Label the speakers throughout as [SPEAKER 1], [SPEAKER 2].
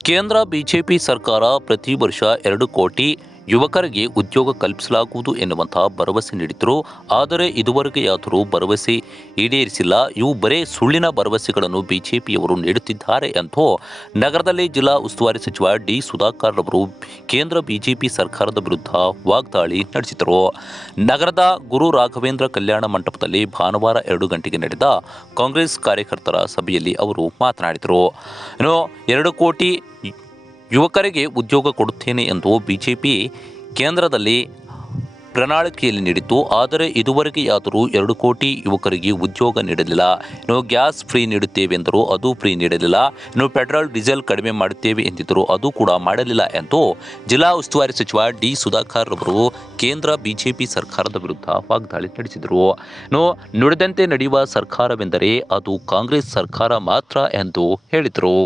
[SPEAKER 1] ಕೇಂದ್ರ ಬಿಜೆಪಿ ಸರ್ಕಾರ ಪ್ರತಿ ವರ್ಷ ಎರಡು ಕೋಟಿ ಯುವಕರಿಗೆ ಉದ್ಯೋಗ ಕಲ್ಪಿಸಲಾಗುವುದು ಎನ್ನುವಂತಹ ಭರವಸೆ ನೀಡಿದರು ಆದರೆ ಇದುವರೆಗೆ ಯಾದರೂ ಭರವಸೆ ಈಡೇರಿಸಿಲ್ಲ. ಇವು ಬರೇ ಸುಳ್ಳಿನ ಭರವಸೆಗಳನ್ನು ಬಿಜೆಪಿಯವರು ನೀಡುತ್ತಿದ್ದಾರೆ ಎಂದು ನಗರದಲ್ಲಿ ಜಿಲ್ಲಾ ಉಸ್ತುವಾರಿ ಸಚಿವ ಡಿ ಸುಧಾಕರ್ ಅವರು ಕೇಂದ್ರ ಬಿಜೆಪಿ ಸರ್ಕಾರದ ವಿರುದ್ಧ ವಾಗ್ದಾಳಿ ನಡೆಸಿದರು ನಗರದ ಗುರು ರಾಘವೇಂದ್ರ ಕಲ್ಯಾಣ ಮಂಟಪದಲ್ಲಿ ಭಾನುವಾರ ಎರಡು ಗಂಟೆಗೆ ನಡೆದ ಕಾಂಗ್ರೆಸ್ ಕಾರ್ಯಕರ್ತರ ಸಭೆಯಲ್ಲಿ ಅವರು ಮಾತನಾಡಿದರು. ಇನ್ನು ಎರಡು ಕೋಟಿ ಯುವಕರಿಗೆ ಉದ್ಯೋಗ ಕೊಡುತ್ತೇನೆ ಎಂದು ಬಿಜೆಪಿ ಕೇಂದ್ರದಲ್ಲಿ ಪ್ರಣಾಳಿಕೆಯಲ್ಲಿ ನೀಡಿತ್ತು. ಆದರೆ ಇದುವರೆಗೆ ಯಾದರೂ ಎರಡು ಕೋಟಿ ಯುವಕರಿಗೆ ಉದ್ಯೋಗ ನೀಡಲಿಲ್ಲ. ನಾವು ಗ್ಯಾಸ್ ಫ್ರೀ ನೀಡುತ್ತೇವೆ ಎಂದರು. ಅದು ಫ್ರೀ ನೀಡಲಿಲ್ಲ. ನಾವು ಪೆಟ್ರೋಲ್, ಡೀಸೆಲ್ ಕಡಿಮೆ ಮಾಡುತ್ತೇವೆ ಎಂದಿದ್ದರು. ಅದು ಕೂಡ ಮಾಡಲಿಲ್ಲ ಎಂದು ಜಿಲ್ಲಾ ಉಸ್ತುವಾರಿ ಸಚಿವ ಡಿ ಸುಧಾಕರ್ ಅವರು ಕೇಂದ್ರ ಬಿಜೆಪಿ ಸರ್ಕಾರದ ವಿರುದ್ಧ ವಾಗ್ದಾಳಿ ನಡೆಸಿದರು. ನೋ ನುಡಿದಂತೆ ನಡೆಯುವ ಸರ್ಕಾರವೆಂದರೆ ಅದು ಕಾಂಗ್ರೆಸ್ ಸರ್ಕಾರ ಮಾತ್ರ ಎಂದು ಹೇಳಿದರು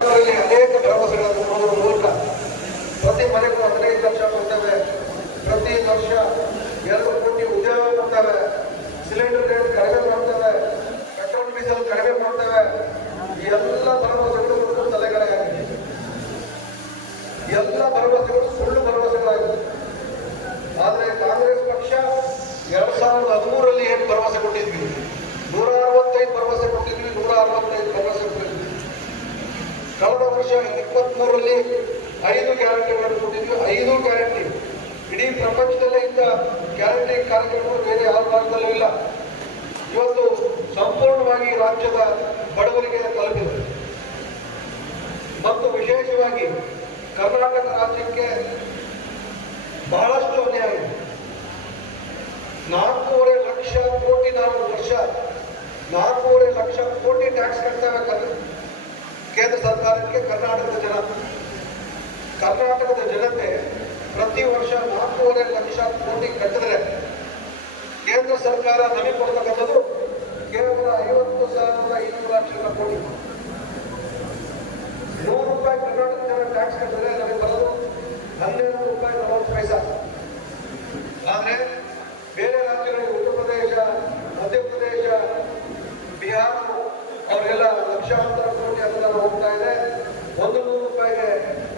[SPEAKER 2] ಸರ್ಕಾರದಲ್ಲಿ ಅನೇಕ ಭರವಸೆಗಳನ್ನು ಕೊಡುವ ಮೂಲಕ ಪ್ರತಿ ಮನೆಗೂ ಹದಿನೈದು ಲಕ್ಷ ಕೊಡ್ತೇವೆ ಪ್ರತಿ ವರ್ಷ ಎರಡು ಕೋಟಿ ಉದ್ಯೋಗ ಕೊಡ್ತೇವೆ ಸಿಲಿಂಡರ್ ರೇಟ್ ಕಡಿಮೆ ಮಾಡ್ತೇವೆ ಪೆಟ್ರೋಲ್ ಡೀಸೆಲ್ ಕಡಿಮೆ ಮಾಡ್ತೇವೆ ಈ ಎಲ್ಲ ಭರವಸೆಗಳು ಒಂದು ತಲೆಗಡೆಯಾಗಿದೆ ಎಲ್ಲ ಭರವಸೆಗಳು ಸುಳ್ಳು ಭರವಸೆಗಳಾಗಿವೆ ಆದರೆ ಕಾಂಗ್ರೆಸ್ ಪಕ್ಷ ಎರಡ್ ಸಾವಿರದ ಹದಿಮೂರರಲ್ಲಿ ಏನು ಭರವಸೆ ಕೊಟ್ಟಿದ್ವಿ ನೂರ ಅರವತ್ತೈದು ಭರವಸೆ ಕೊಟ್ಟಿದ್ವಿ ನೂರ ಅರವತ್ತೈದು ಭರವಸೆ ಕೊಟ್ಟಿದ್ವಿ ಕಳೆದ ವರ್ಷ ಇಪ್ಪತ್ಮೂರರಲ್ಲಿ ಐದು ಗ್ಯಾರಂಟಿಗಳನ್ನು ಕೊಟ್ಟಿದ್ವಿ ಐದು ಗ್ಯಾರಂಟಿ. ಇಡೀ ಪ್ರಪಂಚದಲ್ಲೇ ಇದ್ದ ಗ್ಯಾರಂಟಿ ಕಾರ್ಯಕ್ರಮಗಳು ಬೇರೆ ಯಾವ ಭಾಗದಲ್ಲೂ ಇಲ್ಲ. ಇವತ್ತು ಸಂಪೂರ್ಣವಾಗಿ ರಾಜ್ಯದ ಬಡವರಿಗೆ ತಲುಪಿದೆ. ಮತ್ತು ವಿಶೇಷವಾಗಿ ಕರ್ನಾಟಕ ರಾಜ್ಯಕ್ಕೆ ಬಹಳಷ್ಟು ಅನ್ಯಾಯ ಇದೆ. ನಾಲ್ಕೂವರೆ ಲಕ್ಷ ಕೋಟಿ ನಾವು ವರ್ಷ, ನಾಲ್ಕೂವರೆ ಲಕ್ಷ ಕೋಟಿ ಟ್ಯಾಕ್ಸ್ ಕಟ್ತಾ ಕೇಂದ್ರ ಸರ್ಕಾರಕ್ಕೆ ಕರ್ನಾಟಕದ ಜನತೆ ಪ್ರತಿ ವರ್ಷ ನಾಲ್ಕೂವರೆ ಲಕ್ಷ ಕೋಟಿ ಕಟ್ಟಿದ್ರೆ ಕೇಂದ್ರ ಸರ್ಕಾರ ನಮಗೆ ಕೊಡ್ತಕ್ಕಂಥದ್ದು ಕೇವಲ ಐವತ್ತು ಸಾವಿರದ ಐನೂರು ಲಕ್ಷ ಕೋಟಿ. ನೂರು ರೂಪಾಯಿ ಕರ್ನಾಟಕ ಜನ ಟ್ಯಾಕ್ಸ್ ಕಟ್ಟಿದ್ರೆ ನಮಗೆ ಬರೋದು ಹನ್ನೆರಡು ರೂಪಾಯಿ ನಲವತ್ತು ಪೈಸಾ ಆದರೆ ಬೇರೆ ರಾಜ್ಯಗಳಿಗೆ, ಉತ್ತರ ಪ್ರದೇಶ ಮಧ್ಯಪ್ರದೇಶ ಬಿಹಾರ, ಅವರೆಲ್ಲ ಲಕ್ಷಾಂತರ ಕೋಟಿ ಅನುದಾನ ಹೋಗ್ತಾ ಇದೆ. ಒಂದು ನೂರು ರೂಪಾಯಿಗೆ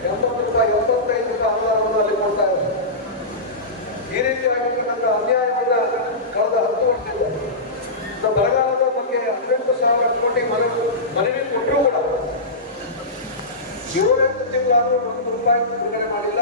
[SPEAKER 2] ಎಂಬತ್ತು ರೂಪಾಯಿ, ಎಂಬತ್ತೈದು ರೂಪಾಯಿ ಅನುದಾನವನ್ನು ಅಲ್ಲಿ ಕೊಡ್ತಾ ಇದೆ ಈ ರೀತಿಯಾಗಿರ್ತಕ್ಕಂಥ ಅನ್ಯಾಯವನ್ನ ಕಳೆದ ಹತ್ತು ವರ್ಷದಿಂದ ನಮ್ಮ ಬರಗಾಲದ ಬಗ್ಗೆ ಹದಿನೆಂಟು ಸಾವಿರ ಕೋಟಿ ಮನವಿ ಮನವಿ ಕೊಟ್ಟರೂ ಕೂಡ ಏಳೆಂಟು ತಿಂಗಳಾದರೂ ಒಂದು ರೂಪಾಯಿ ಬಿಡುಗಡೆ ಮಾಡಿಲ್ಲ.